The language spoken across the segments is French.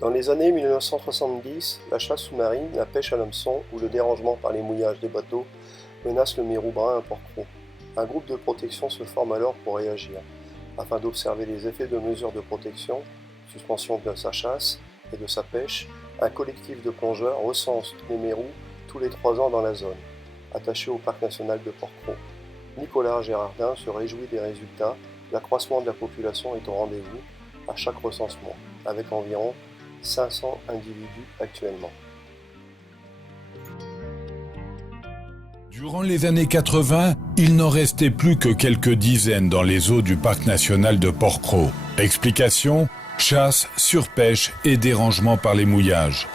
Dans les années 1970, la chasse sous-marine, la pêche à l'hameçon ou le dérangement par les mouillages des bateaux menacent le mérou brun à Port-Cros. Un groupe de protection se forme alors pour réagir, afin d'observer les effets de mesures de protection, suspension de sa chasse et de sa pêche. Un collectif de plongeurs recense les mérous tous les 3 ans dans la zone, attaché au parc national de Port-Cros. Nicolas Gérardin se réjouit des résultats. L'accroissement de la population est au rendez-vous à chaque recensement, avec environ 500 individus actuellement. Durant les années 80, il n'en restait plus que quelques dizaines dans les eaux du parc national de Port-Cros. Explication : chasse, surpêche et dérangement par les mouillages.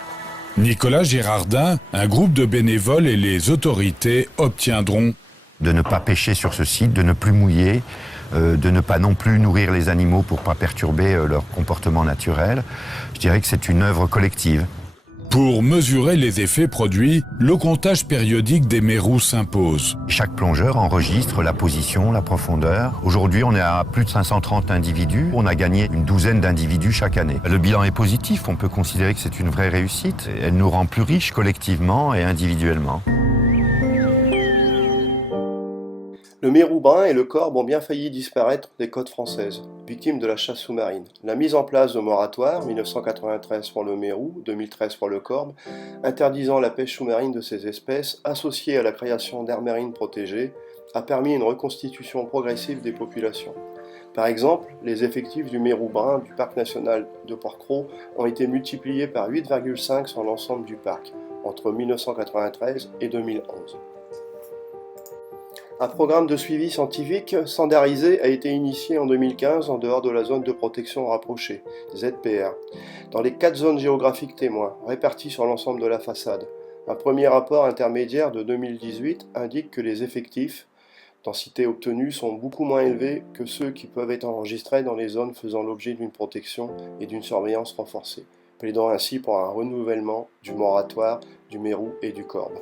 Nicolas Gérardin, un groupe de bénévoles et les autorités obtiendront de ne pas pêcher sur ce site, de ne plus mouiller, de ne pas non plus nourrir les animaux pour ne pas perturber leur comportement naturel. Je dirais que c'est une œuvre collective. Pour mesurer les effets produits, le comptage périodique des mérous s'impose. Chaque plongeur enregistre la position, la profondeur. Aujourd'hui, on est à plus de 530 individus. On a gagné une douzaine d'individus chaque année. Le bilan est positif, on peut considérer que c'est une vraie réussite. Elle nous rend plus riches collectivement et individuellement. Le mérou brun et le corbe ont bien failli disparaître des côtes françaises, victimes de la chasse sous-marine. La mise en place de moratoires, 1993 pour le mérou, 2013 pour le corbe, interdisant la pêche sous-marine de ces espèces, associée à la création d'aires marines protégées, a permis une reconstitution progressive des populations. Par exemple, les effectifs du mérou brun du parc national de Port-Cros ont été multipliés par 8,5 sur l'ensemble du parc, entre 1993 et 2011. Un programme de suivi scientifique standardisé a été initié en 2015 en dehors de la zone de protection rapprochée, ZPR, dans les 4 zones géographiques témoins, réparties sur l'ensemble de la façade. Un premier rapport intermédiaire de 2018 indique que les effectifs, densité obtenue, sont beaucoup moins élevés que ceux qui peuvent être enregistrés dans les zones faisant l'objet d'une protection et d'une surveillance renforcée, plaidant ainsi pour un renouvellement du moratoire du mérou et du corbe.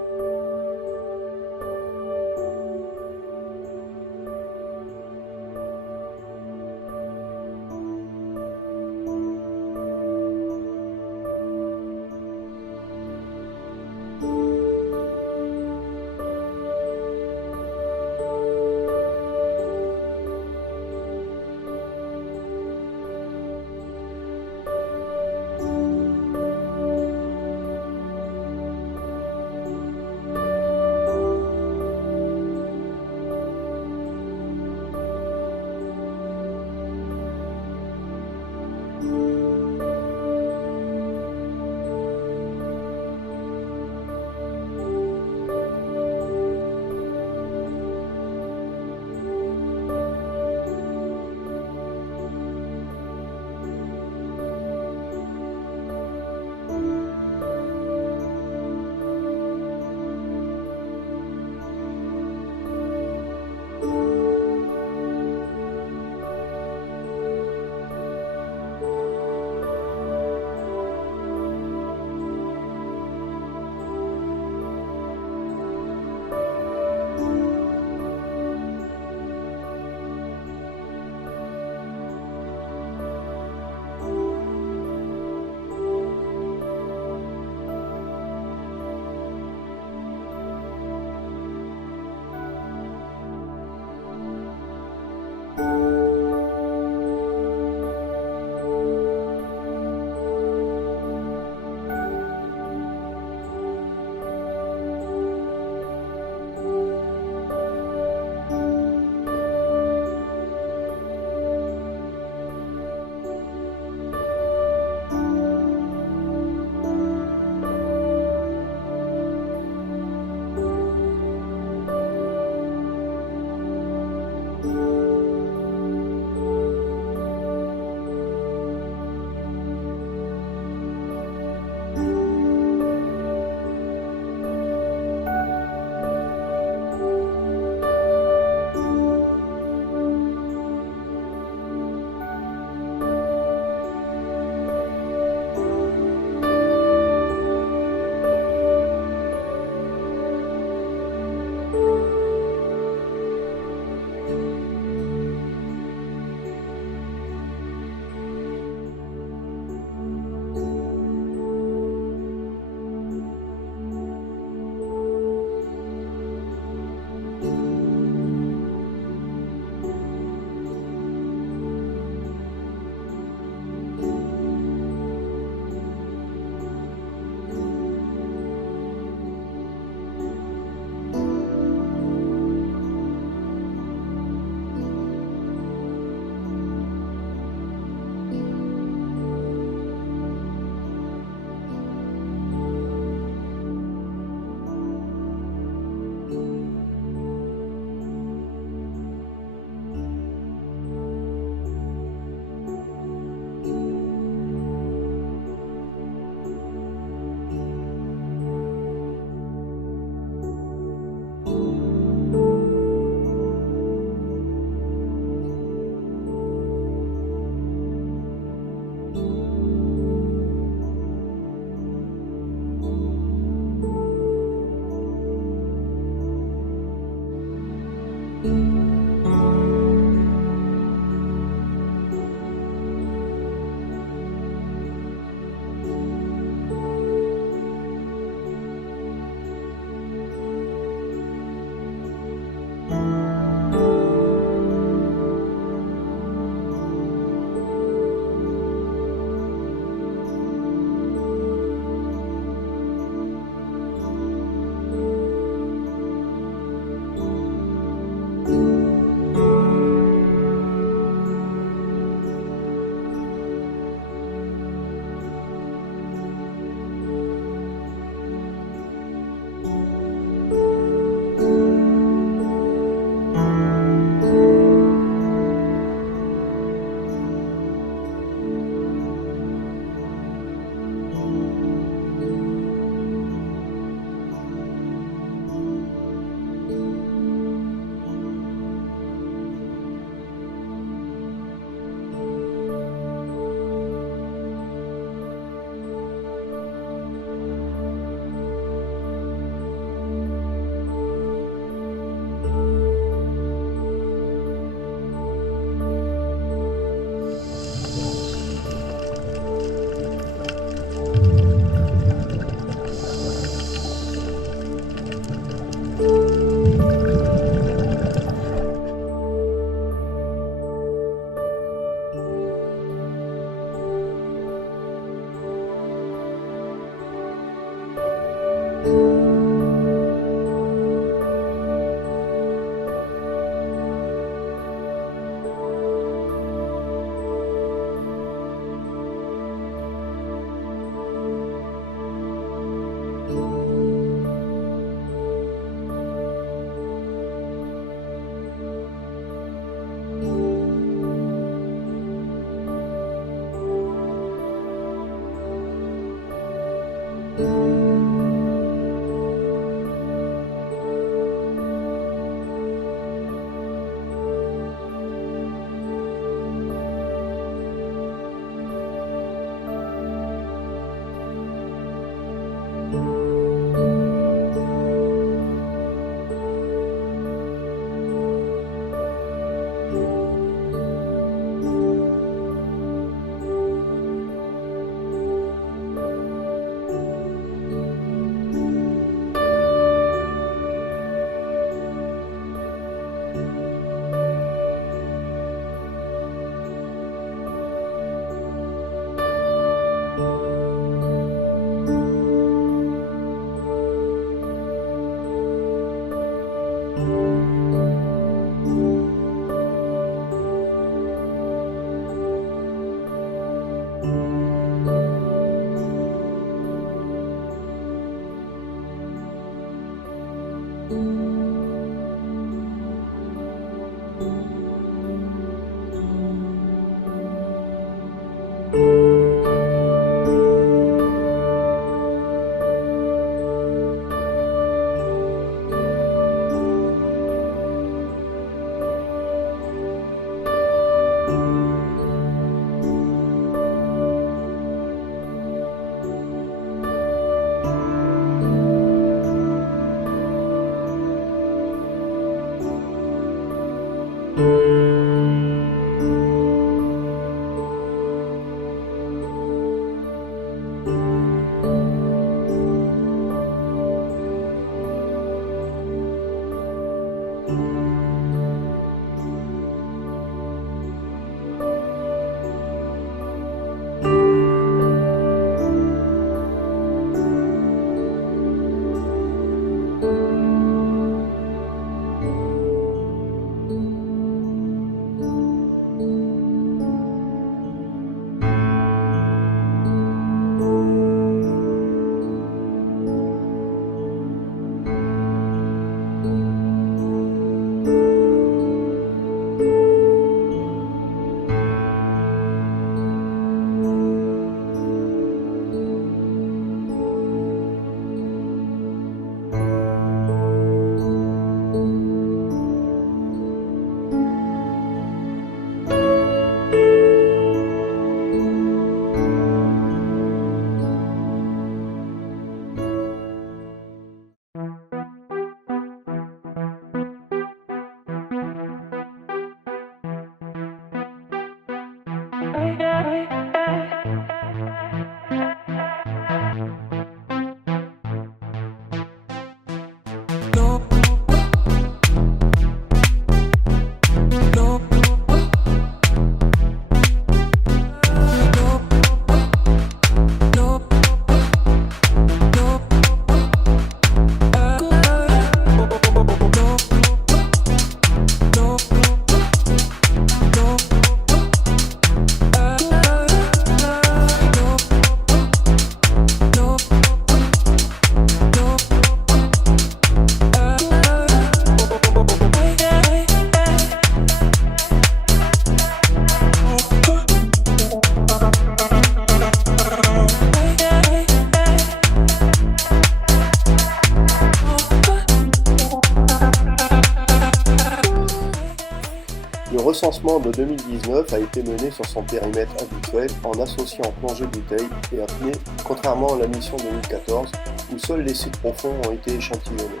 Le recensement de 2019 a été mené sur son périmètre habituel en associant plongée bouteille et apnée, contrairement à la mission 2014 où seuls les sites profonds ont été échantillonnés.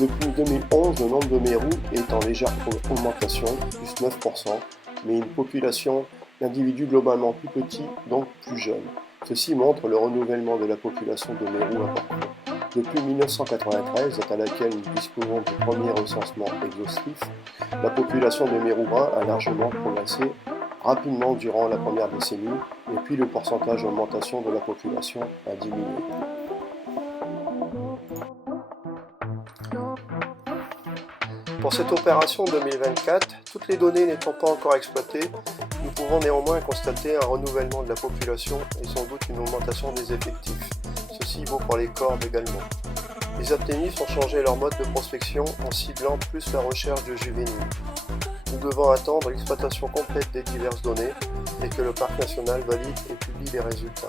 Depuis 2011, le nombre de mérous est en légère augmentation, plus 9%, mais une population d'individus globalement plus petits, donc plus jeunes. Ceci montre le renouvellement de la population de mérous à Porquerolles. Depuis 1993, date à laquelle nous disposons du premier recensement exhaustif, la population de mérous bruns a largement progressé rapidement durant la première décennie, et puis le pourcentage d'augmentation de la population a diminué. Pour cette opération 2024, toutes les données n'étant pas encore exploitées, nous pouvons néanmoins constater un renouvellement de la population et sans doute une augmentation des effectifs. Ceci vaut pour les cordes également. Les apnéistes ont changé leur mode de prospection en ciblant plus la recherche de juvéniles. Nous devons attendre l'exploitation complète des diverses données et que le parc national valide et publie les résultats.